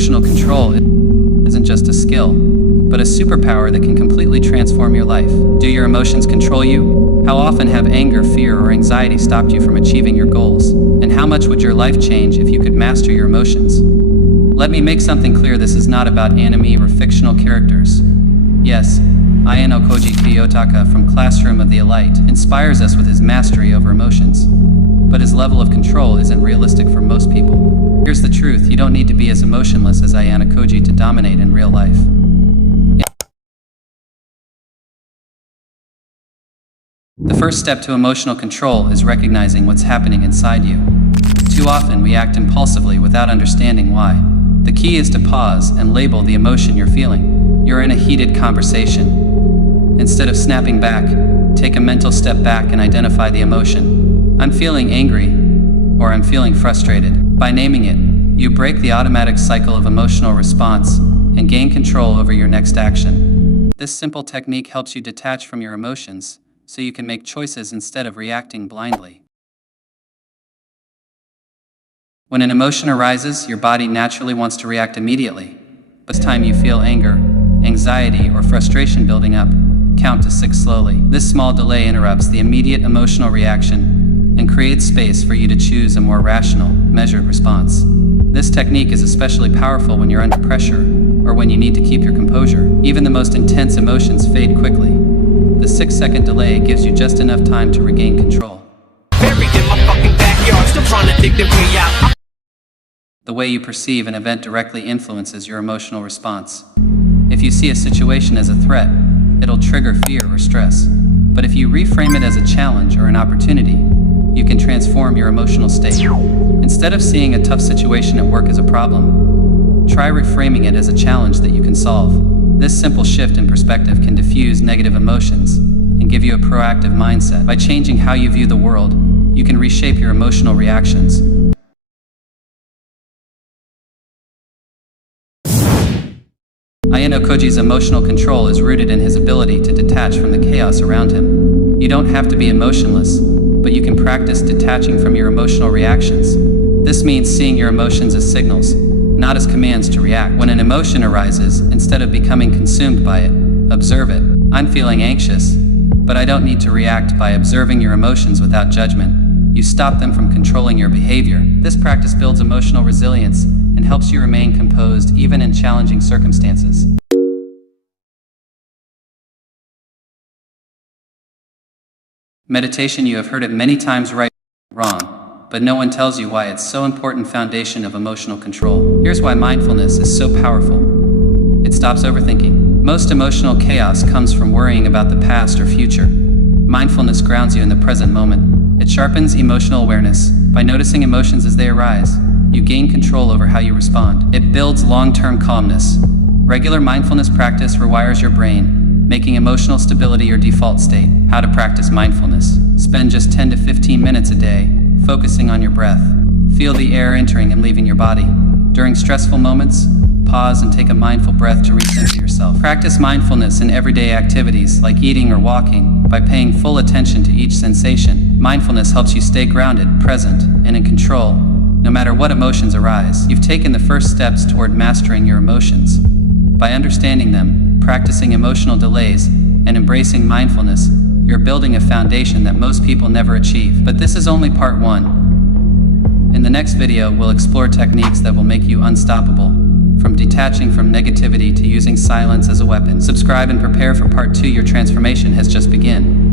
Emotional control isn't just a skill, but a superpower that can completely transform your life. Do your emotions control you? How often have anger, fear, or anxiety stopped you from achieving your goals? And how much would your life change if you could master your emotions? Let me make something clear, this is not about anime or fictional characters. Yes, Ayanokoji from Classroom of the Elite inspires us with his mastery over emotions. But his level of control isn't realistic for most people. Here's the truth, you don't need to be as emotionless as Ayanokoji to dominate in real life. The first step to emotional control is recognizing what's happening inside you. Too often we act impulsively without understanding why. The key is to pause and label the emotion you're feeling. You're in a heated conversation. Instead of snapping back, take a mental step back and identify the emotion. I'm feeling angry, or I'm feeling frustrated. By naming it, you break the automatic cycle of emotional response and gain control over your next action. This simple technique helps you detach from your emotions, so you can make choices instead of reacting blindly. When an emotion arises, your body naturally wants to react immediately. But this time you feel anger, anxiety, or frustration building up, count to 6 slowly. This small delay interrupts the immediate emotional reaction and creates space for you to choose a more rational, measured response. This technique is especially powerful when you're under pressure or when you need to keep your composure. Even the most intense emotions fade quickly. The 6-second delay gives you just enough time to regain control. Buried in my fucking backyard, still trying to dig their way out. The way you perceive an event directly influences your emotional response. If you see a situation as a threat, it'll trigger fear or stress. But if you reframe it as a challenge or an opportunity, you can transform your emotional state. Instead of seeing a tough situation at work as a problem, try reframing it as a challenge that you can solve. This simple shift in perspective can diffuse negative emotions and give you a proactive mindset. By changing how you view the world, you can reshape your emotional reactions. Ayanokoji's emotional control is rooted in his ability to detach from the chaos around him. You don't have to be emotionless, but you can practice detaching from your emotional reactions. This means seeing your emotions as signals, not as commands to react. When an emotion arises, instead of becoming consumed by it, observe it. I'm feeling anxious, but I don't need to react. By observing your emotions without judgment, you stop them from controlling your behavior. This practice builds emotional resilience and helps you remain composed even in challenging circumstances. Meditation, you have heard it many times right or wrong, but no one tells you why it's so important. Foundation of emotional control. Here's why mindfulness is so powerful. It stops overthinking. Most emotional chaos comes from worrying about the past or future. Mindfulness grounds you in the present moment. It sharpens emotional awareness. By noticing emotions as they arise, you gain control over how you respond. It builds long-term calmness. Regular mindfulness practice rewires your brain, making emotional stability your default state. How to practice mindfulness. Spend just 10 to 15 minutes a day, focusing on your breath. Feel the air entering and leaving your body. During stressful moments, pause and take a mindful breath to recenter yourself. Practice mindfulness in everyday activities like eating or walking by paying full attention to each sensation. Mindfulness helps you stay grounded, present, and in control, no matter what emotions arise. You've taken the first steps toward mastering your emotions. By understanding them, practicing emotional delays, and embracing mindfulness, you're building a foundation that most people never achieve. But this is only part 1. In the next video, we'll explore techniques that will make you unstoppable, from detaching from negativity to using silence as a weapon. Subscribe and prepare for part 2. Your transformation has just begun.